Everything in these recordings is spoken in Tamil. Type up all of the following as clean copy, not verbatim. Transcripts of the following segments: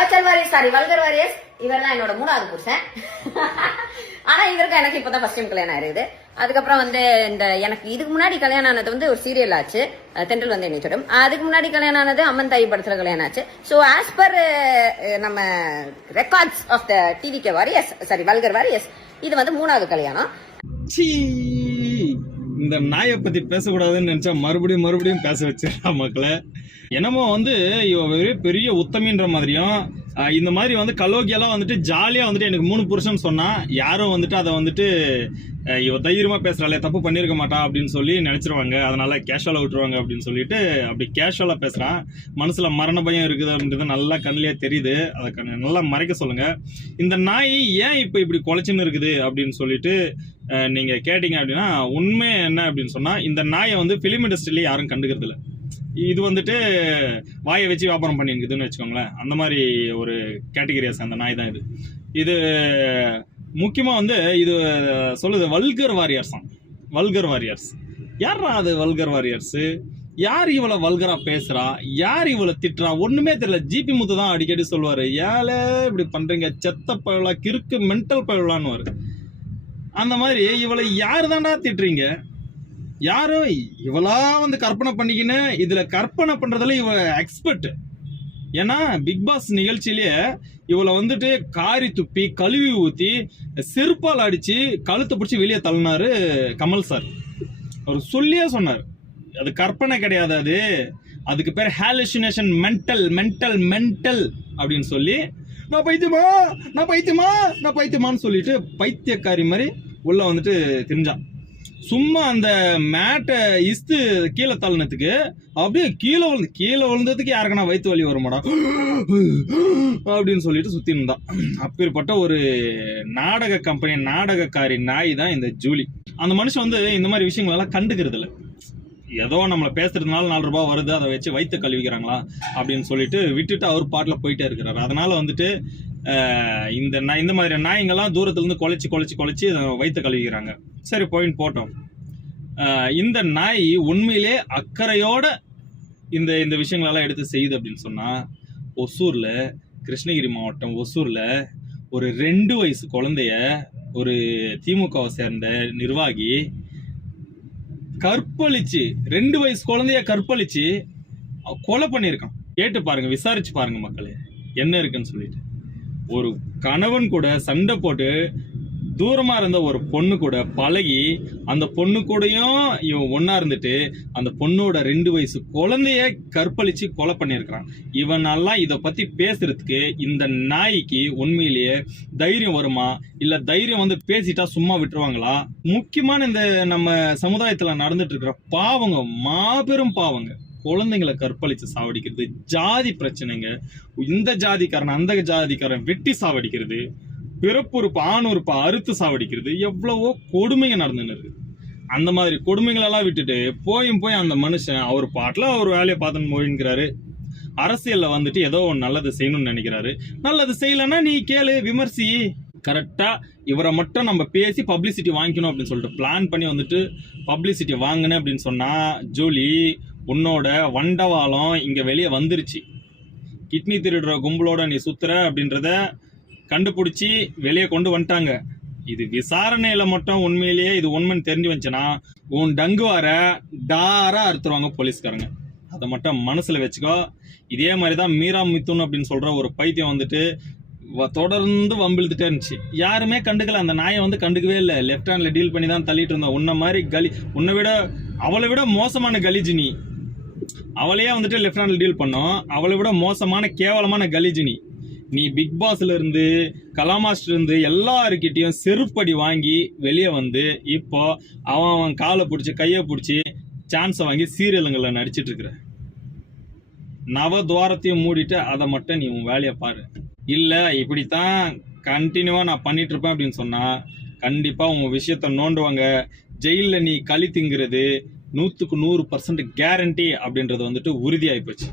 Virtual warriors sorry vulgar warriors இவரெல்லாம் என்னோட 3வது புருஷன். ஆனா இவருக்கு எனக்கு இப்பதான் ஃபர்ஸ்ட் டைம் கல்யாணம் ஆயிருது. அதுக்கப்புறம் வந்து இந்த எனக்கு இதுக்கு முன்னாடி கல்யாணம் ஆனது வந்து ஒரு சீரியல் ஆச்சு, தென்றல் வந்து என்னை தொடும். அதுக்கு முன்னாடி கல்யாணம் ஆனது அம்மன் தாய் படத்துல கல்யாணம் ஆச்சு. ஸோ ஆஸ் பர் நம்ம records of the TVK warriors sorry vulgar warriors இது வந்து 3வது கல்யாணம். இந்த நாயை பத்தி பேசக்கூடாதுன்னு நினைச்சா மறுபடியும் பேச வச்சிடலாம் மக்களை. என்னமோ வந்து இவ பெரிய உத்தமின்ற மாதிரியும் இந்த மாதிரி வந்து கலோக்கியெல்லாம் வந்துட்டு ஜாலியா வந்துட்டு எனக்கு 3 புருஷன் சொன்னா யாரும் வந்துட்டு அதை வந்துட்டு இவ தைரியமா பேசுறாளே தப்பு பண்ணிருக்க மாட்டா அப்படின்னு சொல்லி நினைச்சிருவாங்க. அதனால கேஷுவலா விட்டுருவாங்க அப்படின்னு சொல்லிட்டு அப்படி கேஷுவலா பேசுறான். மனசுல மரண பயம் இருக்குது அப்படின்றது நல்லா கண்ணிலே தெரியுது. அதை நல்லா மறைக்க சொல்லுங்க. இந்த நாய் ஏன் இப்ப இப்படி குலைச்சுன்னு இருக்குது அப்படின்னு சொல்லிட்டு நீங்க கேட்டீங்க அப்படின்னா உண்மை என்ன அப்படின்னு சொன்னா இந்த நாயை வந்து பிலிம் இண்டஸ்ட்ரியில யாரும் கண்டுக்கிறது இல்லை. இது வந்துட்டு வாயை வச்சு வியாபாரம் பண்ணிருக்குதுன்னு வச்சுக்கோங்களேன். அந்த மாதிரி ஒரு கேட்டகரியாஸ் அந்த நாய் தான் இது. இது முக்கியமா வந்து இது சொல்லுது வல்கர் வாரியர்ஸ் தான். வல்கர் வாரியர்ஸ் யாரா அது? வல்கர் வாரியர்ஸ் யார்? இவளை வல்கரா பேசுறா, யார் இவளை திட்டுறா, ஒண்ணுமே தெரியல. ஜிபி முத்து தான் அடிக்கடி சொல்லுவாரு, ஏழை இப்படி பண்றீங்க, செத்த பழலா, கிறுக்கு மென்டல் பழலான்னு வரு. அந்த மாதிரி இவளை யாரு தாண்டா திட்டுறீங்க? யாரும் இவளா வந்து கற்பனை பண்ணிக்கின்னு இதுல கற்பனை பண்றதுல இவ எக்ஸ்பர்ட். ஏன்னா பிக் பாஸ் நிகழ்ச்சியிலேயே இவளை வந்துட்டு காரி துப்பி கழுவி ஊத்தி செருப்பால் அடிச்சு கழுத்தை பிடிச்சி வெளியே தள்ளினாரு கமல் சார். அவர் சொல்லியே சொன்னார், அது கற்பனை கிடையாது, அதுக்கு பேர் ஹாலுசினேஷன், மென்டல் மென்டல் மென்டல் அப்படின்னு சொல்லி நான் பைத்தியமான்னு சொல்லிட்டு பைத்தியக்காரி மாதிரி உள்ள வந்துட்டு தெரிஞ்சான். சும்மா அந்த மேட்டை இஸ்து கீழே தள்ளினதுக்கு அப்படியே கீழே விழுந்ததுக்கு யாருக்குன்னா வயிற்று வலி வருமாடா அப்படின்னு சொல்லிட்டு சுத்தி இருந்தான். அப்பேற்பட்ட ஒரு நாடக கம்பெனி நாடகக்காரி நாய் தான் இந்த ஜூலி. அந்த மனுஷன் வந்து இந்த மாதிரி விஷயங்கள் எல்லாம் கண்டுக்கிறது இல்லை. ஏதோ நம்மளை பேசுறதுனால 4 ரூபாய் வருது, அதை வச்சு வயிற்று கழுவிக்கிறாங்களா அப்படின்னு சொல்லிட்டு விட்டுட்டு அவர் பாட்டில் போயிட்டே இருக்கிறாரு. அதனால வந்துட்டு இந்த மாதிரி நாய்ங்கெல்லாம் தூரத்துல இருந்து குலைச்சி வயிற்று கழுவிக்கிறாங்க. சரி பாயிண்ட் போட்டோம். இந்த நாய் உண்மையிலே அக்கறையோட இந்த விஷயங்களெல்லாம் எடுத்து செய்யுது அப்படின்னு சொன்னா ஒசூர்ல, கிருஷ்ணகிரி மாவட்டம் ஒசூர்ல ஒரு 2 வயசு குழந்தைய ஒரு திமுகவை சேர்ந்த நிர்வாகி கற்பழிச்சு 2 வயசு குழந்தைய கற்பழிச்சு கொலை பண்ணியிருக்கான். கேட்டு பாருங்க, விசாரிச்சு பாருங்க மக்களே என்ன இருக்குன்னு சொல்லிட்டு. ஒரு கணவன் கூட சண்டை போட்டு தூரமா இருந்த ஒரு பொண்ணு கூட பழகி அந்த பொண்ணு கூடயும் இவன் ஒன்னா இருந்துட்டு அந்த பொண்ணோட 2 வயசு குழந்தைய கற்பழிச்சு கொலை பண்ணியிருக்கிறான். இவனெல்லாம் இதை பத்தி பேசுறதுக்கு இந்த நாய்க்கு உண்மையிலேயே தைரியம் வருமா, இல்ல தைரியம் வந்து பேசிட்டா சும்மா விட்டுருவாங்களா? முக்கியமான இந்த நம்ம சமுதாயத்துல நடந்துட்டு இருக்கிற பாவங்க, மாபெரும் பாவங்க, குழந்தைங்களை கற்பழிச்சு சாவடிக்கிறது, ஜாதி பிரச்சனைங்க, இந்த ஜாதிக்காரன் அந்த ஜாதிக்காரன் வெட்டி சாவடிக்கிறது, பிறப்புறுப்பு ஆணுறுப்பை அறுத்து சாவடிக்கிறது, எவ்வளவோ கொடுமைங்க நடந்துன்னு இருக்கு. அந்த மாதிரி கொடுமைகளெல்லாம் விட்டுட்டு போய் அந்த மனுஷன் அவர் பாட்டில் அவர் வேலையை பார்த்துன்னு போயின்னுக்கிறாரு. அரசியல்ல வந்துட்டு ஏதோ நல்லது செய்யணும்னு நினைக்கிறாரு. நல்லது செய்யலன்னா நீ கேளு, விமர்சி. கரெக்டா இவரை மட்டும் நம்ம பேசி பப்ளிசிட்டி வாங்கிக்கணும் அப்படின்னு சொல்லிட்டு பிளான் பண்ணி வந்துட்டு பப்ளிசிட்டி வாங்கினேன் அப்படின்னு சொன்னா ஜூலி உன்னோட வண்டவாளம் இங்க வெளியே வந்துருச்சு. கிட்னி திருடுற கும்பலோட நீ சுத்துற அப்படின்றத கண்டுபிடிச்சி வெளியே கொண்டு வந்துட்டாங்க. இது விசாரணையில மட்டும் உண்மையிலேயே இது உண்மைன்னு தெரிஞ்சு வந்துச்சுன்னா உன் டங்குவார டாரா அறுத்துருவாங்க போலீஸ்காரங்க. அதை மட்டும் மனசுல வச்சுக்கோ. இதே மாதிரிதான் மீரா மிதுன் அப்படின்னு சொல்ற ஒரு பைத்தியம் வந்துட்டு தொடர்ந்து வம்பிழுத்துட்டே இருந்துச்சு. யாருமே கண்டுக்கல, அந்த நாயை வந்து கண்டுக்கவே இல்லை. லெஃப்ட் ஹேண்ட்ல டீல் பண்ணி தான் தள்ளிட்டு இருந்தா. உன்ன மாதிரி அவளை விட மோசமான கலிஜினி, அவளையே வந்துட்டு லெஃப்ட் ஹேண்ட்ல டீல் பண்ணோம். அவளை விட மோசமான கேவலமான கலிஜினி நீ. பிக் பாஸ்ல இருந்து கலாமாஸ்டர் இருந்து எல்லாருக்கிட்டையும் செருப்படி வாங்கி வெளியே வந்து இப்போ அவன் காலை பிடிச்சி கையை பிடிச்சி சான்ஸை வாங்கி சீரியலுங்களில் நடிச்சிட்டு இருக்கிற. நவதுவாரத்தையும் மூடிட்டு அதை மட்டும் நீ உன் வேலையை பாரு. இல்ல இப்படித்தான் கண்டினியூவா நான் பண்ணிட்டு இருப்பேன் அப்படின்னு சொன்னா கண்டிப்பா உங்க விஷயத்த நோண்டுவாங்க. ஜெயில நீ களி திங்கிறது 100க்கு 100% கேரண்டி அப்படின்றது வந்துட்டு உறுதியாகி போச்சு.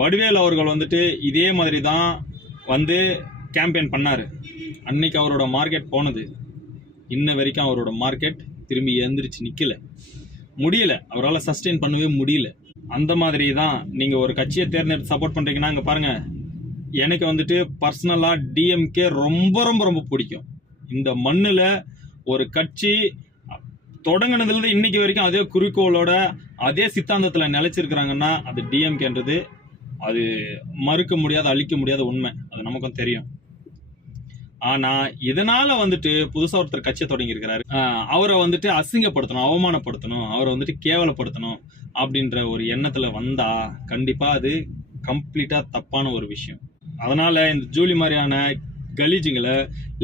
வடிவேல் அவர்கள் வந்துட்டு இதே மாதிரி தான் வந்து கேம்பெயின் பண்ணாரு. அன்னைக்கு அவரோட மார்க்கெட் போனது. இன்ன வரைக்கும் அவரோட மார்க்கெட் திரும்பி எழுந்திரிச்சு நிக்கல, முடியல, அவரால் சஸ்டெயின் பண்ணவே முடியல. அந்த மாதிரி தான் நீங்க ஒரு கட்சியை தேர்ந்தெடுத்து சப்போர்ட் பண்றீங்கன்னா இங்க பாருங்க, எனக்கு வந்துட்டு பர்சனலா டிஎம்கே ரொம்ப ரொம்ப ரொம்ப பிடிக்கும். இந்த மண்ணுல ஒரு கட்சி தொடங்கினதுல இருந்து இன்னைக்கு வரைக்கும் அதே குறிக்கோளோட அதே சித்தாந்தத்துல நிலைச்சிருக்கிறாங்கன்னா அது டிஎம்கேன்றது அது மறுக்க முடியாத அழிக்க முடியாத உண்மை. அது நமக்கும் தெரியும். ஆனா இதனால வந்துட்டு புதுசா ஒருத்தர் கட்சியை தொடங்கி இருக்கிறாரு. அவரை வந்துட்டு அசிங்கப்படுத்தணும், அவமானப்படுத்தணும், அவரை வந்துட்டு கேவலப்படுத்தணும் அப்படின்ற ஒரு எண்ணத்துல வந்தா கண்டிப்பா அது கம்ப்ளீட்டா தப்பான ஒரு விஷயம். அதனால இந்த ஜூலி மாதிரியான கலீஜுங்களை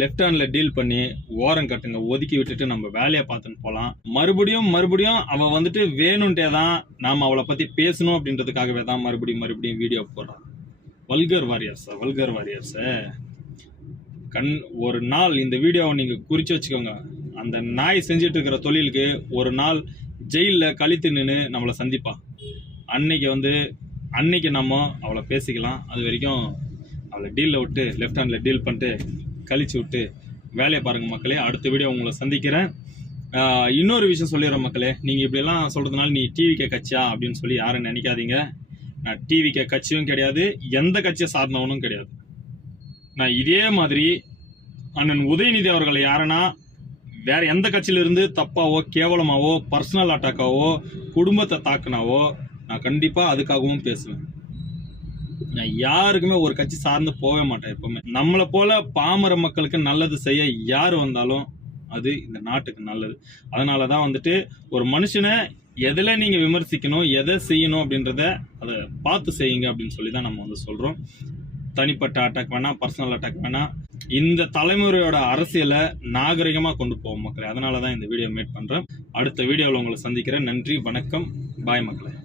லெஃப்ட் ஹேண்ட்ல டீல் பண்ணி ஓரம் கட்டுங்க, ஒதுக்கி விட்டுட்டு நம்ம வேலையை பார்த்துன்னு போகலாம். மறுபடியும் அவ வந்துட்டு வேணும்ட்டே தான் நாம அவளை பத்தி பேசணும் அப்படின்றதுக்காகவே தான் மறுபடியும் வீடியோ போடுறான். வல்கர் வாரியர்ஸ் ஒரு நாள் இந்த வீடியோவை நீங்க குறிச்சு வச்சுக்கோங்க. அந்த நாய் செஞ்சுட்டு இருக்கிற தொழிலுக்கு ஒரு நாள் ஜெயில கழித்து நின்று நம்மளை சந்திப்பா. அன்னைக்கு நம்ம அவளை பேசிக்கலாம். அது வரைக்கும் அவளை டீலில் விட்டு லெஃப்ட் ஹேண்டில் டீல் பண்ணிட்டு கழிச்சு விட்டு வேலையை பாருங்கள் மக்களே. அடுத்த வீடியோ உங்களை சந்திக்கிறேன். இன்னொரு விஷயம் சொல்லிடுறேன் மக்களே, நீங்கள் இப்படியெல்லாம் சொல்கிறதுனால நீ டிவிகே கட்சியா அப்படின்னு சொல்லி யாரும் நினைக்காதீங்க. நான் டிவிகே கட்சியும் கிடையாது, எந்த கட்சியை சார்ந்தவனும் கிடையாது. நான் இதே மாதிரி அண்ணன் உதயநிதி அவர்களை யாருன்னா வேற எந்த கட்சியிலிருந்து தப்பாவோ கேவலமாவோ பர்சனல் அட்டாக்காவோ குடும்பத்தை தாக்குனாவோ நான் கண்டிப்பாக அதுக்காகவும் பேசுவேன். நான் யாருக்குமே ஒரு கட்சி சார்ந்து போக மாட்டேன். எப்பவுமே நம்மளை போல பாமர மக்களுக்கு நல்லது செய்ய யார் வந்தாலும் அது இந்த நாட்டுக்கு நல்லது. அதனாலதான் வந்துட்டு ஒரு மனுஷனை எதுல நீங்க விமர்சிக்கணும், எதை செய்யணும் அப்படின்றத அதை பார்த்து செய்யுங்க அப்படின்னு சொல்லி தான் நம்ம வந்து சொல்றோம். தனிப்பட்ட அட்டாக் வேணாம், பர்சனல் அட்டாக் வேணாம். இந்த தலைமுறையோட அரசியலை நாகரிகமா கொண்டு போவோம் மக்களே. அதனாலதான் இந்த வீடியோ மேட் பண்றேன். அடுத்த வீடியோவில் உங்களை சந்திக்கிறேன். நன்றி, வணக்கம், பாய் மக்களே.